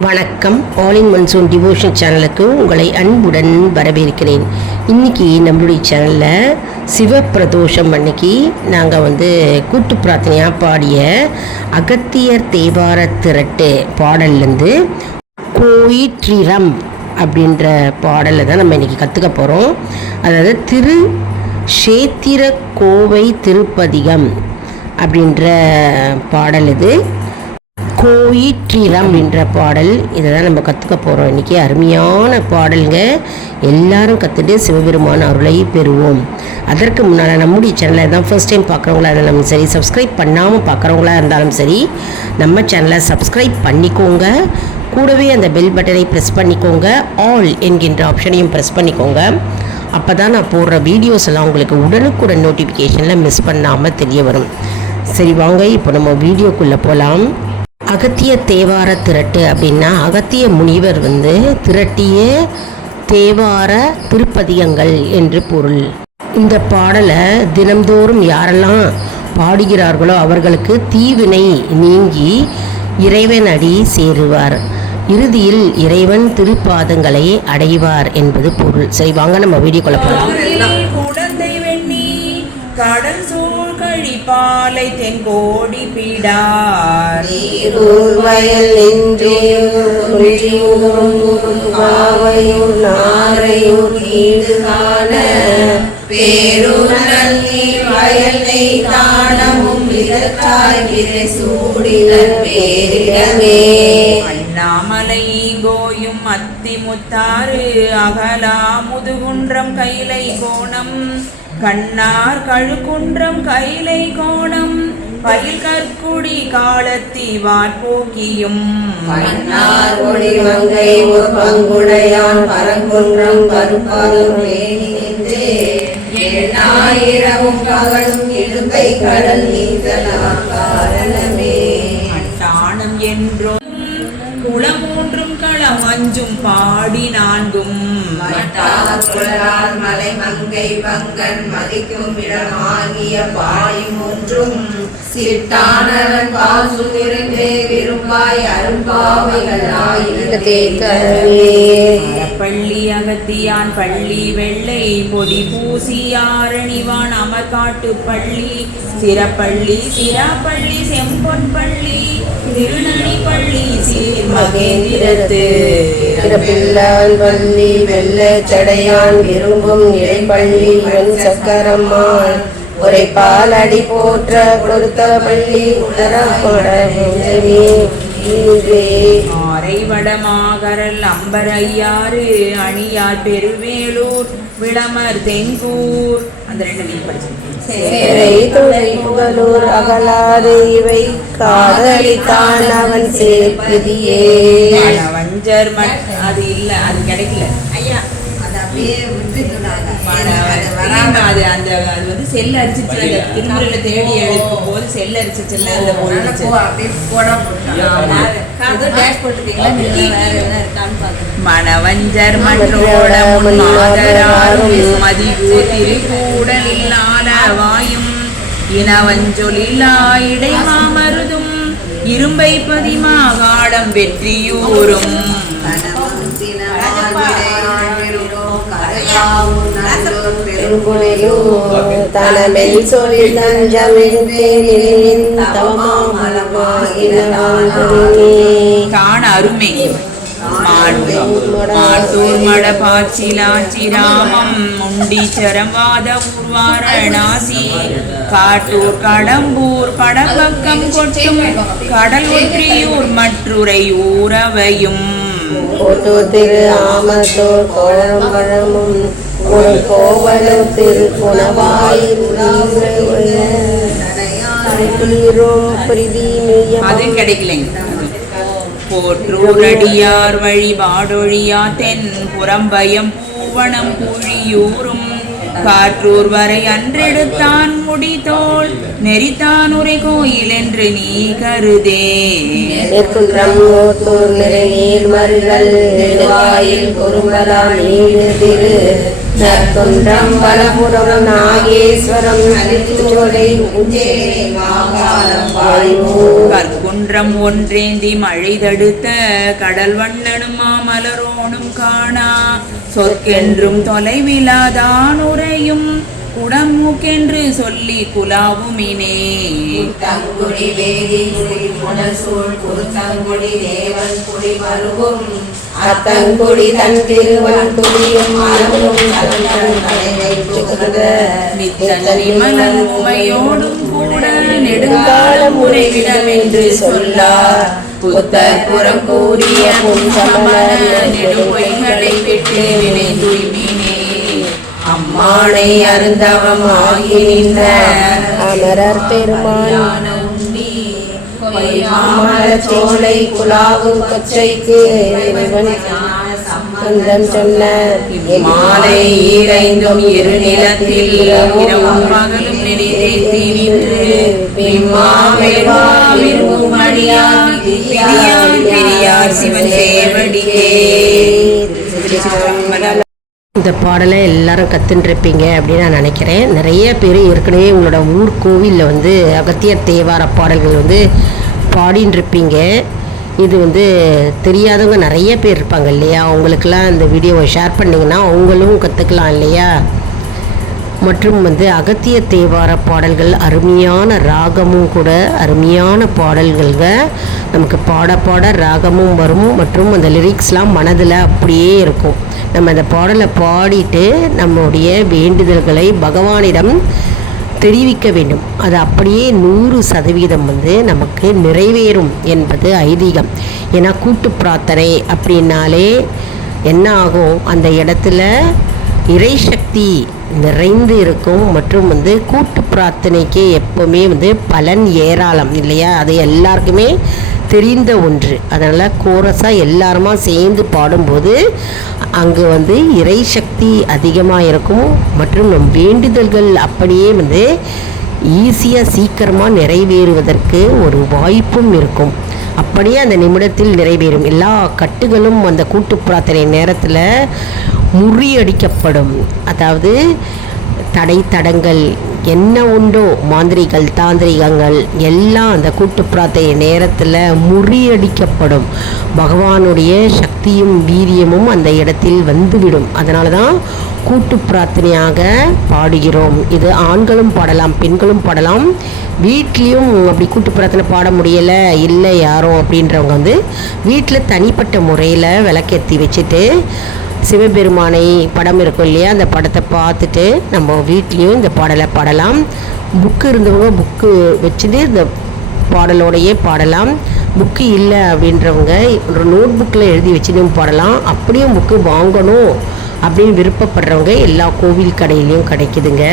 வணக்கம். All in monsoon devotion சேனலுக்கு உங்களை அன்புடன் வரவேற்கிறேன். இன்றைக்கி நம்மளுடைய சேனலில் சிவப்பிரதோஷம் அன்னைக்கு நாங்கள் கூட்டு பிரார்த்தனையாக பாடிய அகத்தியர் தேவார திரட்டு பாடல்லேருந்து கோயிற்றிரம் அப்படின்ற பாடலில் தான் நம்ம இன்றைக்கி கற்றுக்க போகிறோம். அதாவது திரு க்ஷேத்திர கோவை திருப்பதிகம் அப்படின்ற பாடல் இது. கோயிற்றிரம் அப்படின்ற பாடல் இதை தான் நம்ம கற்றுக்க போகிறோம். இன்றைக்கி அருமையான பாடலுங்க. எல்லாரும் கற்றுட்டு சிவபெருமான அருளை பெறுவோம். அதற்கு முன்னால் நம்முடைய சேனலை தான் ஃபர்ஸ்ட் டைம் பார்க்குறவங்களா இருந்தாலும் சரி, சப்ஸ்கிரைப் பண்ணாமல் பார்க்குறவங்களா இருந்தாலும் சரி, நம்ம சேனலை சப்ஸ்கிரைப் பண்ணிக்கோங்க. கூடவே அந்த பெல் பட்டனை ப்ரெஸ் பண்ணிக்கோங்க. ஆல் என்கின்ற ஆப்ஷனையும் ப்ரெஸ் பண்ணிக்கோங்க. அப்போ தான் நான் போடுற வீடியோஸ் எல்லாம் உங்களுக்கு உடனுக்குடன் நோட்டிஃபிகேஷனில் மிஸ் பண்ணாமல் தெரிய வரும். சரி வாங்க, இப்போ நம்ம வீடியோக்குள்ளே போகலாம். அகத்திய தேவார திரட்டு அப்படின்னா அகத்திய முனிவர் திரட்டிய தேவார திருப்பதிகங்கள் என்று பொருள். இந்த பாடலை தினம்தோறும் யாரெல்லாம் பாடுகிறார்களோ அவர்களுக்கு தீவினை நீங்கி இறைவன் அடி சேருவார். இறுதியில் இறைவன் திருப்பாதங்களை அடைவார் என்பது பொருள். சரி வாங்க, நம்ம வீடியோக்குள்ள போகலாம். கடல் சூழ் கழிப்பாலை தென்கோடி பீடார் வயல் நின்றையூர் நாரையூர் ஈடுகாண பேரூரல் நீர் வயல் நெய் தானமும் இதற்காய் சூடினர் பேரிடமே. அண்ணாமலை கோயும் அத்திமுத்தாறு அகலா முதுகுன்றம் கைலை கோணம் கண்ணார் கழுக்குன்றம் கைலை கோணம் பயில் கற்குடி காலத்தி வாட்போக்கியும் மன்னார் ஒளி மங்கை ஒரு பங்குடையான் பரங்குன்றம் கருப்பாலும் இரவும் பகலும் இடுப்பை கடல் நீந்தலாம் காரணமே. அட்டானம் என்றும் குளமூன்றும் களம் அஞ்சும் பாடி நான்கும் மலை மங்கை பங்கன் மதிக்கும் இடமாகிய பாடி மூன்றும் சிட்டானவன் பாசுமிருந்தே விரும்பாய் அரும்பாவைகளாயிருந்தே பள்ளி அகத்தியான் பள்ளி வெள்ளை பொடி பூசி ஆரணிவான் அமர்காட்டு பள்ளி சிறப்பள்ளி சிராப்பள்ளி செம்பொன் பள்ளி திருநனி பள்ளி சீர் மகேந்திரத்து பிள்ளான் பள்ளி வெள்ள சடையான் விரும்பும் இடைப்பள்ளி வெண் சக்கரம்மாள் ஒரே பால் அடி போற்ற கொடுத்த பள்ளி ஆரை வடமாகரல் அம்பரையாறு அணியார் பெருவேலூர் விளமர் தெங்கூர் அந்த ரெண்டு புகழூர் அகலாது இவை காதலித்தான் அவன் சேர்ப்பதியே. வஞ்சர் அது இல்ல, அது கிடைக்கல ஐயா. அது செல் அரிச்சிச்சு. அந்த திருமுறையில தேடி எழுப்பும் போது செல் அரிச்சிச்சுல அந்த மணவஞ்சர் மற்றோட மாதராரும் மதிப்பு திருக்கூடலில் ஆலவாயும் இனவஞ்சொலில்லா இடை மாமருதும் இரும்பை பதிமாகாடம் வெற்றியூரும் தனமெல் சொல்லி காண அருமை மாட்டூர் மட பாச்சிலாச்சிராமம் முண்டீச்சரம் வாத ஊர்வாரணாசி காட்டூர் கடம்பூர் படப்பக்கம் கொட்டும் கடல் ஒற்றியூர் மற்றுரை ஊரவையும் திரு ஆமத்தூர் கோழம்பழமும் ஒரு கோவலும் திரு குணவாயில் அது கிடைக்கலைங்க. போற்றூரடியார் வழிபாடொழியா தென் புறம்பயம் பூவனம் புழியூரும் காற்றூர் வரை அன்றெடுத்தான் முடித்தோள் நெறித்தான் உரை கோயில் என்று நீ கருதே. நீர் மருகள் நெடுவாயில் குறும்பலா நீடு திரு நற்குன்றம் வலபுரம் நாகேஸ்வரம் நலிச்சோலை கற்குன்றம் குன்றம் ஒன்றேந்தி மழை தடுத்த கடல் வண்ணனும் மாமலரோனும் காணா சொற்கென்றும் தொலைவிலாதான் உரையும் குடமூக்கென்று சொல்லி குலாவுமினே. குட்டங்குடி வேதி குடி புனசூழ் குருத்தங்குடி தேவன் குடி மருவும் அத்தங்குடி தன் திருவன் குடியும் நித்தனிமலன் உமையோடும் கூட நெடுங்காலம் உரைவிடமென்று சொல்லார் புத்தர் புறம் கூறிய புன்சமர நெடும்பொய்களை விட்டு வினை தூய்மினே. அம்மானை அருந்தவம் ஆகி நின்ற அமரர் பெருமான உண்ணி சோலை குலாவு கொச்சைக்கு இறைவன் சம்பந்தம் சொன்ன மாலை ஈரைந்தும் இரு நிலத்தில் இரவும் பகலும் நெறிதேத்தி நின்று பிரியார் சிவன் சேவடியே. இந்த பாடலை எல்லாரும் கற்றுருப்பீங்க அப்படின்னு நான் நினைக்கிறேன். நிறைய பேர் ஏற்கனவே உங்களோட ஊர் கோவிலில் வந்து அகத்தியர் தேவார பாடல்கள் வந்து பாடின்னு இருப்பீங்க. இது வந்து தெரியாதவங்க நிறைய பேர் இருப்பாங்க இல்லையா, அவங்களுக்கெல்லாம் இந்த வீடியோவை ஷேர் பண்ணிங்கன்னா அவங்களும் கற்றுக்கலாம் இல்லையா. மற்றும் வந்து அகத்திய தேவார பாடல்கள் அருமையான ராகமும் கூட, அருமையான பாடல்கள். நமக்கு பாட பாட ராகமும் வரும் மற்றும் அந்த லிரிக்ஸ்லாம் மனதில் அப்படியே இருக்கும். நம்ம அந்த பாடலை பாடிட்டு நம்முடைய வேண்டுதல்களை பகவானிடம் தெரிவிக்க வேண்டும். அது அப்படியே 100% வந்து நமக்கு நிறைவேறும் என்பது ஐதீகம். ஏன்னா கூட்டு பிரார்த்தனை அப்படின்னாலே என்ன ஆகும், அந்த இடத்துல இறைசக்தி நிறைந்து இருக்கும். மற்றும் வந்து கூட்டு பிரார்த்தனைக்கு எப்போவுமே வந்து பலன் ஏராளம் இல்லையா, அது எல்லாருக்குமே தெரிந்த ஒன்று. அதனால் கோரஸாக எல்லாருமா சேர்ந்து பாடும்போது அங்கே வந்து இறை சக்தி அதிகமாக இருக்கும். மற்றும் நம் வேண்டுதல்கள் அப்படியே வந்து ஈஸியாக சீக்கிரமாக நிறைவேறுவதற்கு ஒரு வாய்ப்பும் இருக்கும். அப்படியே அந்த நிமிடத்தில் நிறைவேறும். எல்லா கட்டுகளும் அந்த கூட்டு பிரார்த்தனை நேரத்தில் முறியடிக்கப்படும். அதாவது தடங்கள் என்ன உண்டோ, மாந்திரிகள் தாந்திரிகங்கள் எல்லாம் அந்த கூட்டு பிரார்த்தனை நேரத்தில் முறியடிக்கப்படும். பகவானுடைய சக்தியும் வீரியமும் அந்த இடத்தில் வந்துவிடும். அதனால தான் கூட்டு பிரார்த்தனையாக பாடுகிறோம். இது ஆண்களும் பாடலாம், பெண்களும் பாடலாம். வீட்லேயும் அப்படி கூட்டு பிரார்த்தனை பாட முடியலை இல்லை யாரும் அப்படின்றவங்க வந்து வீட்டில் தனிப்பட்ட முறையில் விளக்கேற்றி வச்சுட்டு சிவபெருமானை படம் இருக்கும் இல்லையா, அந்த படத்தை பார்த்துட்டு நம்ம வீட்லேயும் இந்த பாடலை பாடலாம். புக்கு இருந்தவங்க புக்கு வச்சுட்டு இந்த பாடலோடையே பாடலாம். புக்கு இல்லை அப்படின்றவங்க ஒரு நோட் புக்கில் எழுதி வச்சுட்டும் பாடலாம். அப்படியும் புக்கு வாங்கணும் அப்படின்னு விருப்பப்படுறவங்க எல்லா கோவில் கடையிலையும் கிடைக்குதுங்க.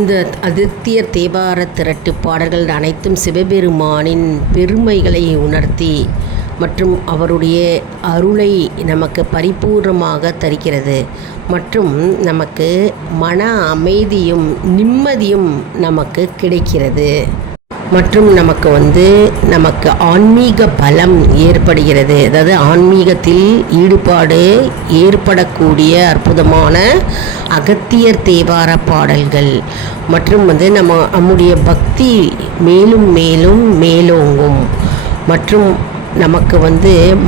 இந்த அதித்திய தேவார திரட்டு பாடல்கள் அனைத்தும் சிவபெருமானின் பெருமைகளை உணர்த்தி மற்றும் அவருடைய அருளை நமக்கு பரிபூர்ணமாக தருகிறது. மற்றும் நமக்கு மன அமைதியும் நிம்மதியும் நமக்கு கிடைக்கிறது. மற்றும் நமக்கு ஆன்மீக பலம் ஏற்படுகிறது. அதாவது ஆன்மீகத்தில் ஈடுபாடு ஏற்படக்கூடிய அற்புதமான அகத்தியர் தேவார பாடல்கள். மற்றும் நம்முடைய பக்தி மேலும் மேலும் மேலோங்கும். மற்றும் நமக்கு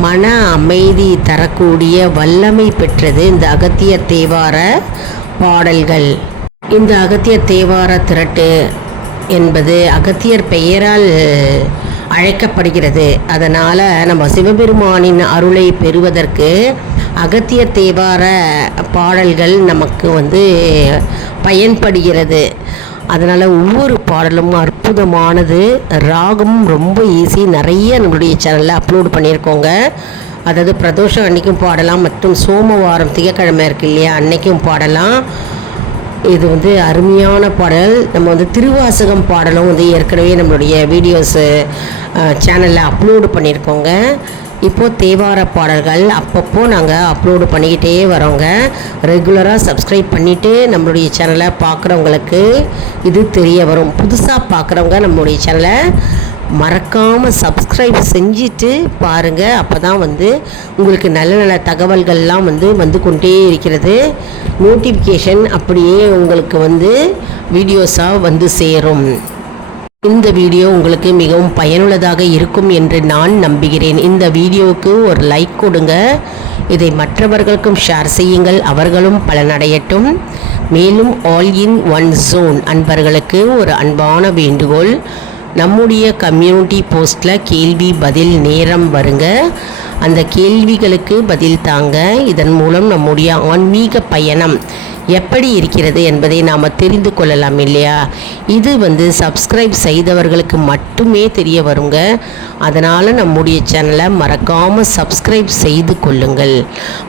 மன அமைதி தரக்கூடிய வல்லமை பெற்றது இந்த அகத்தியர் தேவார பாடல்கள். இந்த அகத்தியர் தேவார திரட்டு என்பது அகத்தியர் பெயரால் அழைக்கப்படுகிறது. அதனால் நம்ம சிவபெருமானின் அருளை பெறுவதற்கு அகத்தியர் தேவார பாடல்கள் நமக்கு பயன்படுகிறது. அதனால் ஒவ்வொரு பாடலும் அற்புதமானது. ராகமும் ரொம்ப ஈஸி. நிறைய நம்மளுடைய சேனலில் அப்லோடு பண்ணியிருக்கோங்க. அதாவது பிரதோஷம் அன்றைக்கும் பாடலாம், மற்றும் சோமவாரம் திங்கக்கிழமை இருக்கு இல்லையா, அன்றைக்கும் பாடலாம். இது அருமையான பாடல். நம்ம திருவாசகம் பாடலும் ஏற்கனவே நம்மளுடைய வீடியோஸு சேனலில் அப்லோடு பண்ணியிருக்கோங்க. இப்போது தேவார பாடல்கள் அப்பப்போ நாங்கள் அப்லோடு பண்ணிக்கிட்டே வரோங்க. ரெகுலராக சப்ஸ்கிரைப் பண்ணிவிட்டு நம்மளுடைய சேனலை பார்க்குறவங்களுக்கு இது தெரிய வரும். புதுசாக பார்க்குறவங்க நம்மளுடைய சேனலை மறக்காமல் சப்ஸ்கிரைப் செஞ்சுட்டு பாருங்கள். அப்போ தான் உங்களுக்கு நல்ல நல்ல தகவல்கள்லாம் வந்து கொண்டே இருக்கிறது. நோட்டிஃபிகேஷன் அப்படியே உங்களுக்கு வீடியோஸாக சேரும். இந்த வீடியோ உங்களுக்கு மிகவும் பயனுள்ளதாக இருக்கும் என்று நான் நம்புகிறேன். இந்த வீடியோவுக்கு ஒரு லைக் கொடுங்க. இதை மற்றவர்களுக்கும் ஷேர் செய்யுங்கள், அவர்களும் பலனடையட்டும். மேலும் ஆல் இன் ஒன் ஜோன் அன்பர்களுக்கு ஒரு அன்பான வேண்டுகோள். நம்முடைய கம்யூனிட்டி போஸ்ட்டில் கேள்வி பதில் நேரம் வருங்க. அந்த கேள்விகளுக்கு பதில் தாங்க. இதன் மூலம் நம்முடைய ஆன்மீக பயணம் எப்படி இருக்கிறது என்பதை நாம் தெரிந்து கொள்ளலாம் இல்லையா? இது சப்ஸ்கிரைப் செய்தவர்களுக்கு மட்டுமே தெரிய வருங்க. அதனால் நம்முடைய சேனலை மறக்காமல் சப்ஸ்கிரைப் செய்து கொள்ளுங்கள்.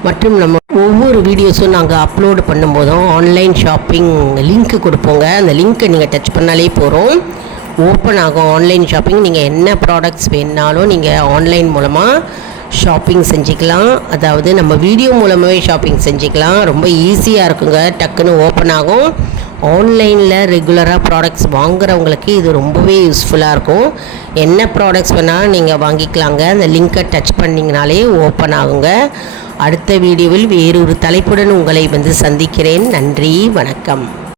மற்றும் நம்ம ஒவ்வொரு வீடியோஸும் நாங்கள் அப்லோடு பண்ணும்போதும் ஆன்லைன் ஷாப்பிங் லிங்க் கொடுப்போங்க. அந்த லிங்க்கை நீங்கள் டச் பண்ணாலே போகிறோம், ஓப்பன் ஆகும் ஆன்லைன் ஷாப்பிங். நீங்கள் என்ன ப்ராடக்ட்ஸ் வேணுனாலும் நீங்கள் ஆன்லைன் மூலமாக ஷாப்பிங் செஞ்சுக்கலாம். அதாவது நம்ம வீடியோ மூலமாகவே ஷாப்பிங் செஞ்சுக்கலாம். ரொம்ப ஈஸியாக இருக்குங்க, டக்குன்னு ஓப்பன் ஆகும். ஆன்லைனில் ரெகுலராக ப்ராடக்ட்ஸ் வாங்குறவங்களுக்கு இது ரொம்பவே யூஸ்ஃபுல்லாக இருக்கும். என்ன ப்ராடக்ட்ஸ் வேணால் நீங்கள் வாங்கிக்கலாங்க. அந்த லிங்க்கை டச் பண்ணிங்கனாலே ஓப்பன் ஆகுங்க. அடுத்த வீடியோவில் வேறொரு தலைப்புடன் உங்களை சந்திக்கிறேன். நன்றி, வணக்கம்.